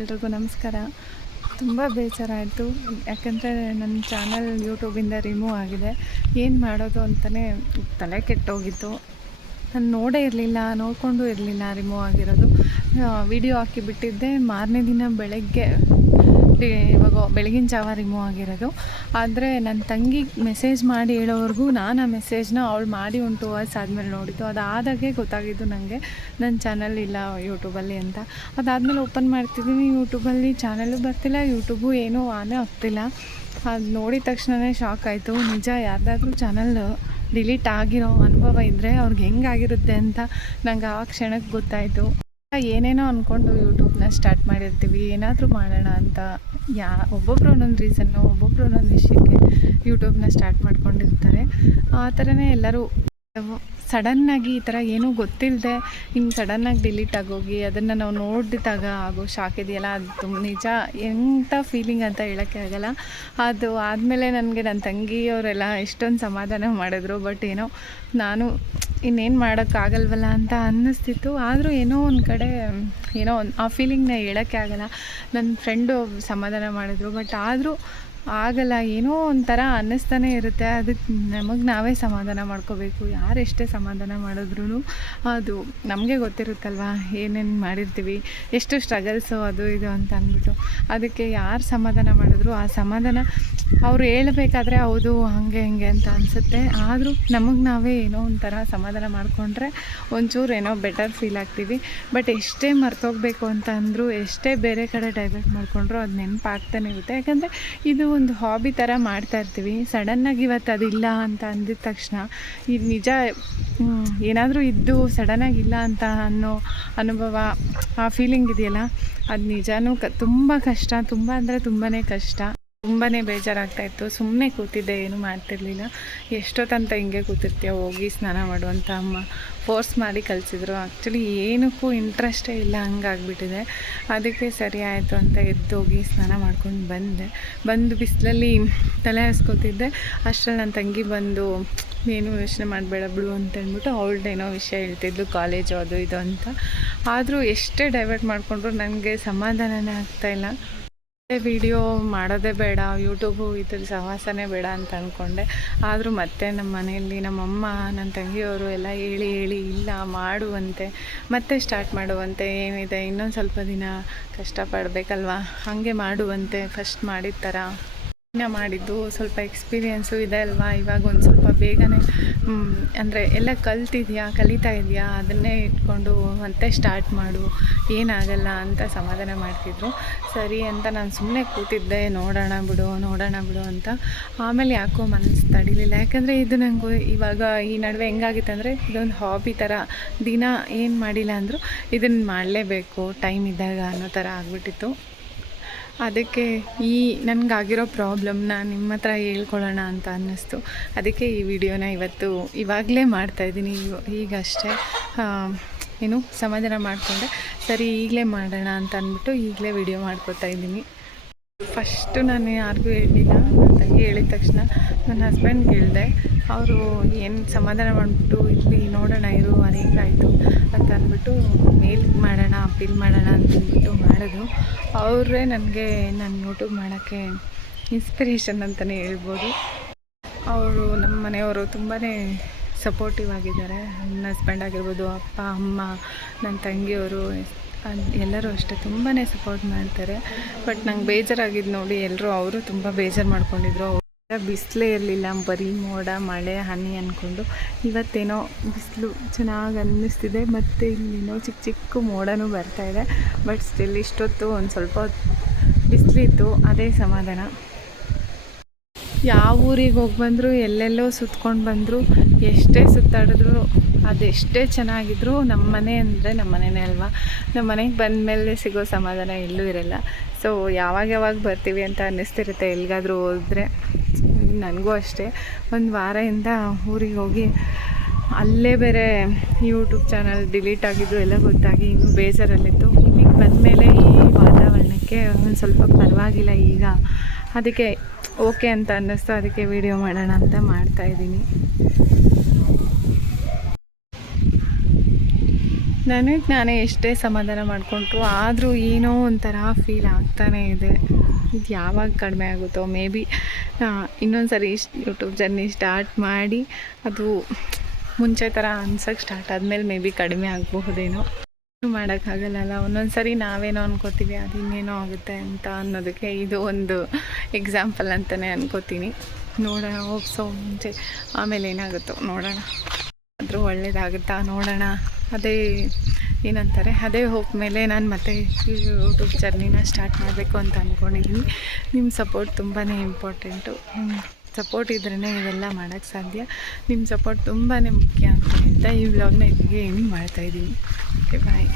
ಎಲ್ರಿಗೂ ನಮಸ್ಕಾರ. ತುಂಬ ಬೇಜಾರಾಯಿತು, ಯಾಕಂದರೆ ನನ್ನ ಚಾನಲ್ ಯೂಟ್ಯೂಬಿಂದ ರಿಮೂವ್ ಆಗಿದೆ. ಏನು ಮಾಡೋದು ಅಂತಲೇ ತಲೆ ಕೆಟ್ಟೋಗಿತ್ತು. ನಾನು ನೋಡೇ ಇರಲಿಲ್ಲ, ನೋಡಿಕೊಂಡು ಇರಲಿಲ್ಲ ರಿಮೂವ್ ಆಗಿರೋದು. ವಿಡಿಯೋ ಹಾಕಿಬಿಟ್ಟಿದ್ದೆ, ಮಾರನೇ ದಿನ ಬೆಳಗ್ಗೆ ಇವಾಗ ಬೆಳಗಿನ ಜಾವ ರಿಮೂವ್ ಆಗಿರೋದು. ಆದರೆ ನನ್ನ ತಂಗಿಗೆ ಮೆಸೇಜ್ ಮಾಡಿ ಹೇಳೋವರೆಗೂ ನಾನು ಆ ಮೆಸೇಜ್ನ ಅವಳು ಮಾಡಿ 2 ಅವರ್ಸ್ ಆದಮೇಲೆ ನೋಡಿದ್ದು. ಅದಾದಾಗೆ ಗೊತ್ತಾಗಿದ್ದು ನನಗೆ ನನ್ನ ಚಾನಲ್ ಇಲ್ಲ ಯೂಟ್ಯೂಬಲ್ಲಿ ಅಂತ. ಅದಾದಮೇಲೆ ಓಪನ್ ಮಾಡ್ತಿದ್ದೀನಿ, ಯೂಟ್ಯೂಬಲ್ಲಿ ಚಾನಲ್ಲು ಬರ್ತಿಲ್ಲ, ಯೂಟ್ಯೂಬು ಏನೂ ಆನೇ ಆಗ್ತಿಲ್ಲ. ಅದು ನೋಡಿದ ತಕ್ಷಣವೇ ಶಾಕ್ ಆಯಿತು. ನಿಜ, ಯಾರ್ದಾದ್ರೂ ಚಾನಲ್ ಡಿಲೀಟ್ ಆಗಿರೋ ಅನುಭವ ಇದ್ದರೆ ಅವ್ರಿಗೆ ಹೆಂಗಾಗಿರುತ್ತೆ ಅಂತ ನಂಗೆ ಆ ಕ್ಷಣಕ್ಕೆ ಗೊತ್ತಾಯಿತು. ಏನೇನೋ ಅಂದ್ಕೊಂಡು ಯೂಟ್ಯೂಬ್ನ ಸ್ಟಾರ್ಟ್ ಮಾಡಿರ್ತೀವಿ, ಏನಾದರೂ ಮಾಡೋಣ ಅಂತ. ಒಬ್ಬೊಬ್ಬರು ಒಂದೊಂದು ರೀಸನ್ನು, ಒಬ್ಬೊಬ್ಬರು ಒಂದೊಂದು ವಿಷಯಕ್ಕೆ ಯೂಟ್ಯೂಬ್ನ ಸ್ಟಾರ್ಟ್ ಮಾಡ್ಕೊಂಡಿರ್ತಾರೆ. ಆ ಥರನೇ ಎಲ್ಲರೂ ಸಡನ್ನಾಗಿ ಈ ಥರ ಏನೂ ಗೊತ್ತಿಲ್ಲದೆ ಹಿಂಗೆ ಸಡನ್ನಾಗಿ ಡಿಲೀಟ್ ಆಗೋಗಿ ಅದನ್ನು ನಾವು ನೋಡಿದಾಗ ಆಗೋ ಶಾಕ್ ಇದೆಯಲ್ಲ, ಅದು ನಿಜ ಎಂಥ ಫೀಲಿಂಗ್ ಅಂತ ಹೇಳೋಕ್ಕೆ ಆಗೋಲ್ಲ. ಅದು ಆದಮೇಲೆ ನನಗೆ ನನ್ನ ತಂಗಿಯವರೆಲ್ಲ ಎಷ್ಟೊಂದು ಸಮಾಧಾನ ಮಾಡಿದ್ರು. ಬಟ್ ಏನೋ ನಾನು ಇನ್ನೇನು ಮಾಡೋಕ್ಕಾಗಲ್ವಲ್ಲ ಅಂತ ಅನ್ನಿಸ್ತಿತ್ತು. ಆದರೂ ಏನೋ ಒಂದು ಕಡೆ ಏನೋ ಆ ಫೀಲಿಂಗ್ನ ಹೇಳೋಕ್ಕೆ ಆಗೋಲ್ಲ. ನನ್ನ ಫ್ರೆಂಡು ಸಮಾಧಾನ ಮಾಡಿದ್ರು, ಬಟ್ ಆದರೂ ಆಗಲ್ಲ, ಏನೋ ಒಂಥರ ಅನ್ನಿಸ್ತಾನೆ ಇರುತ್ತೆ. ಅದಕ್ಕೆ ನಮಗೆ ನಾವೇ ಸಮಾಧಾನ ಮಾಡ್ಕೋಬೇಕು. ಯಾರು ಎಷ್ಟೇ ಸಮಾಧಾನ ಮಾಡಿದ್ರೂ ಅದು ನಮಗೆ ಗೊತ್ತಿರುತ್ತಲ್ವ, ಏನೇನು ಮಾಡಿರ್ತೀವಿ, ಎಷ್ಟು ಸ್ಟ್ರಗಲ್ಸು ಅದು ಇದು ಅಂತ ಅಂದ್ಬಿಟ್ಟು. ಅದಕ್ಕೆ ಯಾರು ಸಮಾಧಾನ ಮಾಡಿದ್ರು ಆ ಸಮಾಧಾನ ಅವರು ಹೇಳಬೇಕಾದ್ರೆ ಹೌದು ಹಾಗೆ ಹಿಂಗೆ ಅಂತ ಅನಿಸುತ್ತೆ. ಆದರೂ ನಮಗೆ ನಾವೇ ಏನೋ ಒಂಥರ ಸಮಾಧಾನ ಮಾಡಿಕೊಂಡ್ರೆ ಒಂಚೂರು ಏನೋ ಬೆಟರ್ ಫೀಲ್ ಆಗ್ತೀವಿ. ಬಟ್ ಎಷ್ಟೇ ಮರ್ತೋಗ್ಬೇಕು ಅಂತ ಅಂದರೂ, ಎಷ್ಟೇ ಬೇರೆ ಕಡೆ ಡೈವರ್ಟ್ ಮಾಡಿಕೊಂಡ್ರು ಅದು ನೆನಪಾಗ್ತಾನೆ ಇರುತ್ತೆ. ಯಾಕಂದರೆ ಇದು ಒಂದು ಹಾಬಿ ಥರ ಮಾಡ್ತಾಯಿರ್ತೀವಿ. ಸಡನ್ನಾಗಿ ಇವತ್ತು ಅದಿಲ್ಲ ಅಂತ ಅಂದಿದ ತಕ್ಷಣ ಇದು ನಿಜ ಏನಾದರೂ ಇದ್ದು ಸಡನ್ನಾಗಿ ಇಲ್ಲ ಅಂತ ಅನ್ನೋ ಅನುಭವ, ಆ ಫೀಲಿಂಗ್ ಇದೆಯಲ್ಲ, ಅದು ನಿಜವೂ ತುಂಬ ಕಷ್ಟ. ತುಂಬ ಅಂದರೆ ತುಂಬಾ ಕಷ್ಟ. ತುಂಬಾ ಬೇಜಾರಾಗ್ತಾಯಿತ್ತು. ಸುಮ್ಮನೆ ಕೂತಿದ್ದೆ, ಏನೂ ಮಾಡ್ತಿರ್ಲಿಲ್ಲ. ಎಷ್ಟೊತ್ತಂತ ಹಿಂಗೆ ಕೂತಿರ್ತೀಯ, ಹೋಗಿ ಸ್ನಾನ ಮಾಡುವಂಥ ಅಮ್ಮ ಫೋರ್ಸ್ ಮಾಡಿ ಕಲಿಸಿದ್ರು. ಆ್ಯಕ್ಚುಲಿ ಏನಕ್ಕೂ ಇಂಟ್ರೆಸ್ಟೇ ಇಲ್ಲ, ಹಂಗಾಗ್ಬಿಟ್ಟಿದೆ. ಅದಕ್ಕೆ ಸರಿ ಆಯಿತು ಅಂತ ಎದ್ದೋಗಿ ಸ್ನಾನ ಮಾಡ್ಕೊಂಡು ಬಂದು ಬಿಸಿಲಲ್ಲಿ ತಲೆ ಹಾಸ್ಕೊತಿದ್ದೆ. ಅಷ್ಟರಲ್ಲಿ ನನ್ನ ತಂಗಿ ಬಂದು ಏನು ಯೋಚನೆ ಮಾಡಬೇಡ ಬಿಡು ಅಂತಂದ್ಬಿಟ್ಟು ಅವಳದ್ದೇನೋ ವಿಷಯ ಹೇಳ್ತಿದ್ಲು, ಕಾಲೇಜು ಅದು ಇದು ಅಂತ. ಆದರೂ ಎಷ್ಟೇ ಡೈವರ್ಟ್ ಮಾಡಿಕೊಂಡ್ರು ನನಗೆ ಸಮಾಧಾನನೇ ಆಗ್ತಾಯಿಲ್ಲ. ವಿಡಿಯೋ ಮಾಡೋದೇ ಬೇಡ, ಯೂಟ್ಯೂಬು ಇದ್ರ ಸಹವಾಸನೇ ಬೇಡ ಅಂತ ಅಂದ್ಕೊಂಡೆ. ಆದರೂ ಮತ್ತೆ ನಮ್ಮ ಮನೆಯಲ್ಲಿ ನಮ್ಮಮ್ಮ, ನನ್ನ ತಂಗಿಯವರು ಎಲ್ಲ ಹೇಳಿ ಇಲ್ಲ ಮಾಡುವಂತೆ, ಮತ್ತೆ ಸ್ಟಾರ್ಟ್ ಮಾಡುವಂತೆ, ಏನಿದೆ ಇನ್ನೊಂದು ಸ್ವಲ್ಪ ದಿನ ಕಷ್ಟಪಡಬೇಕಲ್ವ, ಹಾಗೆ ಮಾಡುವಂತೆ, ಫಸ್ಟ್ ಮಾಡಿದ ಥರ ಮಾಡಿದ್ದು ಸ್ವಲ್ಪ ಎಕ್ಸ್ಪೀರಿಯೆನ್ಸು ಇದೆ ಅಲ್ವಾ. ಇವಾಗ ಒಂದು ಸ್ವಲ್ಪ ಬೇಗನೆ ಅಂದರೆ ಎಲ್ಲ ಕಲಿತಾ ಇದೆಯಾ, ಅದನ್ನೇ ಇಟ್ಕೊಂಡು ಮತ್ತೆ ಸ್ಟಾರ್ಟ್ ಮಾಡು, ಏನಾಗಲ್ಲ ಅಂತ ಸಮಾಧಾನ ಮಾಡ್ತಿದ್ರು. ಸರಿ ಅಂತ ನಾನು ಸುಮ್ಮನೆ ಕೂತಿದ್ದೆ, ನೋಡೋಣ ಬಿಡು ಅಂತ. ಆಮೇಲೆ ಯಾಕೋ ಮನಸ್ಸು ತಡಿಲಿಲ್ಲ. ಯಾಕಂದರೆ ಇದು ನನಗೂ ಇವಾಗ ಈ ನಡುವೆ ಹೆಂಗಾಗಿತ್ತು ಅಂದರೆ, ಇದೊಂದು ಹಾಬಿ ಥರ, ದಿನ ಏನು ಮಾಡಿಲ್ಲ ಅಂದರೂ ಇದನ್ನು ಮಾಡಲೇಬೇಕು ಟೈಮ್ ಇದ್ದಾಗ ಅನ್ನೋ ಥರ ಆಗ್ಬಿಟ್ಟಿತ್ತು. ಅದಕ್ಕೆ ಈ ನನಗಾಗಿರೋ ಪ್ರಾಬ್ಲಮ್ನ ನಿಮ್ಮ ಹತ್ರ ಹೇಳ್ಕೊಳ್ಳೋಣ ಅಂತ ಅನ್ನಿಸ್ತು. ಅದಕ್ಕೆ ಈ ವಿಡಿಯೋನ ಇವಾಗಲೇ ಮಾಡ್ತಾಯಿದ್ದೀನಿ. ಈಗಷ್ಟೇ ಏನು ಸಮಾಧಾನ ಮಾಡಿಕೊಂಡೆ, ಸರಿ ಈಗಲೇ ಮಾಡೋಣ ಅಂತ ಅಂದ್ಬಿಟ್ಟು ಈಗಲೇ ವಿಡಿಯೋ ಮಾಡ್ಕೊತಾಯಿದ್ದೀನಿ. ಫಸ್ಟು ನಾನು ಯಾರಿಗೂ ಹೇಳಿಲ್ಲ. ನನ್ನ ತಂಗಿ ಹೇಳಿದ ತಕ್ಷಣ ನನ್ನ ಹಸ್ಬೆಂಡ್ಗೆ ಹೇಳಿದೆ. ಅವರು ಏನು ಸಮಾಧಾನ ಮಾಡಿಬಿಟ್ಟು ಇಲ್ಲಿ ನೋಡೋಣ ಇರು ಅದು ಹೆಂಗಾಯಿತು ಅಂತ ಅಂದ್ಬಿಟ್ಟು ಮೇಲಿಗೆ ಮಾಡೋಣ, ಅಪೀಲ್ ಮಾಡೋಣ ಅಂತಂದ್ಬಿಟ್ಟು ಮಾಡಿದ್ರು. ಅವರೇ ನನಗೆ ನಾನು ಯೂಟ್ಯೂಬ್ ಮಾಡೋಕ್ಕೆ ಇನ್ಸ್ಪಿರೇಷನ್ ಅಂತಲೇ ಹೇಳ್ಬೋದು. ಅವರು ನಮ್ಮ ಮನೆಯವರು ತುಂಬಾ ಸಪೋರ್ಟಿವ್ ಆಗಿದ್ದಾರೆ. ನನ್ನ ಹಸ್ಬೆಂಡ್ ಆಗಿರ್ಬೋದು, ಅಪ್ಪ ಅಮ್ಮ, ನನ್ನ ತಂಗಿಯವರು ಎಲ್ಲರೂ ಅಷ್ಟೇ ತುಂಬಾ ಸಪೋರ್ಟ್ ಮಾಡ್ತಾರೆ. ಬಟ್ ನಂಗೆ ಬೇಜಾರಾಗಿದ್ದು ನೋಡಿ ಅವರು ತುಂಬ ಬೇಜಾರು ಮಾಡ್ಕೊಂಡಿದ್ರು. ಬಿಸಿಲೇ ಇರಲಿಲ್ಲ, ಬರೀ ಮೋಡ ಮಳೆ ಹನಿ ಅಂದ್ಕೊಂಡು. ಇವತ್ತೇನೋ ಬಿಸಿಲು ಚೆನ್ನಾಗಿ ಅನ್ನಿಸ್ತಿದೆ, ಮತ್ತು ಇಲ್ಲೇನೋ ಚಿಕ್ಕ ಮೋಡನೂ ಬರ್ತಾಯಿದೆ. ಬಟ್ ಸ್ಟಿಲ್ ಇಷ್ಟೊತ್ತು ಒಂದು ಸ್ವಲ್ಪ ಬಿಸಿಲಿತ್ತು, ಅದೇ ಸಮಾಧಾನ. ಯಾವ ಊರಿಗೆ ಹೋಗಿ ಬಂದರೂ, ಎಲ್ಲೆಲ್ಲೋ ಸುತ್ಕೊಂಡು ಬಂದರು, ಎಷ್ಟೇ ಸುತ್ತಾಡಿದ್ರು, ಅದೆಷ್ಟೇ ಚೆನ್ನಾಗಿದ್ರು ನಮ್ಮ ಮನೆ ಅಂದರೆ ನಮ್ಮ ಮನೆಯೇ ಅಲ್ವಾ. ನಮ್ಮ ಮನೆಗೆ ಬಂದ ಮೇಲೆ ಸಿಗೋ ಸಮಾಧಾನ ಎಲ್ಲೂ ಇರಲ್ಲ. ಸೊ ಯಾವಾಗ ಬರ್ತೀವಿ ಅಂತ ಅನ್ನಿಸ್ತಿರುತ್ತೆ ಎಲ್ಲಿಗಾದರೂ ಹೋದರೆ. ನನಗೂ ಅಷ್ಟೇ, ಒಂದು ವಾರದಿಂದ ಊರಿಗೆ ಹೋಗಿ ಅಲ್ಲೇ ಬೇರೆ ಯೂಟ್ಯೂಬ್ ಚಾನಲ್ ಡಿಲೀಟ್ ಆಗಿದ್ದು ಎಲ್ಲ ಗೊತ್ತಾಗಿ ಇನ್ನೂ ಬೇಜಾರಲ್ಲಿತ್ತು. ಇಲ್ಲಿಗೆ ಬಂದಮೇಲೆ ಈ ವಾತಾವರಣಕ್ಕೆ ಒಂದು ಸ್ವಲ್ಪ ಪರವಾಗಿಲ್ಲ ಈಗ. ಅದಕ್ಕೆ ಓಕೆ ಅಂತ ಅನ್ನಿಸ್ತು. ಅದಕ್ಕೆ ವಿಡಿಯೋ ಮಾಡೋಣ ಅಂತ ಮಾಡ್ತಾಯಿದ್ದೀನಿ. ನನಗೆ ನಾನೇ ಎಷ್ಟೇ ಸಮಾಧಾನ ಮಾಡಿಕೊಂಡ್ರು ಆದರೂ ಏನೋ ಒಂಥರ ಫೀಲ್ ಆಗ್ತಾನೇ ಇದೆ. ಇದು ಯಾವಾಗ ಕಡಿಮೆ ಆಗುತ್ತೋ ಮೇ ಬಿ ಇನ್ನೊಂದು ಸರಿ ಯೂಟ್ಯೂಬ್ ಜರ್ನಿ ಸ್ಟಾರ್ಟ್ ಮಾಡಿ ಅದು ಮುಂಚೆ ಥರ ಅನ್ಸೋಕ್ಕೆ ಸ್ಟಾರ್ಟ್ ಆದಮೇಲೆ ಮೇ ಬಿ ಕಡಿಮೆ ಆಗಬಹುದೇನೋ. ಮಾಡೋಕ್ಕಾಗಲ್ಲ, ಒಂದೊಂದು ಸರಿ ನಾವೇನೋ ಅನ್ಕೋತೀವಿ ಅದು ಇನ್ನೇನೋ ಆಗುತ್ತೆ ಅಂತ ಅನ್ನೋದಕ್ಕೆ ಇದು ಒಂದು ಎಕ್ಸಾಂಪಲ್ ಅಂತಲೇ ಅನ್ಕೋತೀನಿ. ನೋಡೋಣ, ಹೋಗ್ಸೋ ಮುಂಚೆ ಆಮೇಲೆ ಏನಾಗುತ್ತೋ ನೋಡೋಣ. ಆದರೂ ಒಳ್ಳೇದಾಗುತ್ತಾ ನೋಡೋಣ. ಅದೇ ಏನಂತಾರೆ, ಅದೇ ಹೋಪ್ ಮೇಲೆ ನಾನು ಮತ್ತೆ ಯೂಟ್ಯೂಬ್ ಜರ್ನಿನ ಸ್ಟಾರ್ಟ್ ಮಾಡಬೇಕು ಅಂತ ಅಂದ್ಕೊಂಡಿದ್ದೀನಿ. ನಿಮ್ಮ ಸಪೋರ್ಟ್ ತುಂಬಾ ಇಂಪಾರ್ಟೆಂಟು. ಸಪೋರ್ಟ್ ಇದ್ರೇ ಇವೆಲ್ಲ ಮಾಡೋಕ್ಕೆ ಸಾಧ್ಯ. ನಿಮ್ಮ ಸಪೋರ್ಟ್ ತುಂಬಾ ಮುಖ್ಯ ಅಂತ ಹೇಳ್ತಾ ಈ ವ್ಲಾಗ್ನ ಇಲ್ಲಿಗೆ ಎಂಡ್ ಮಾಡ್ತಾಯಿದ್ದೀನಿ. ಓಕೆ, ಬಾಯ್.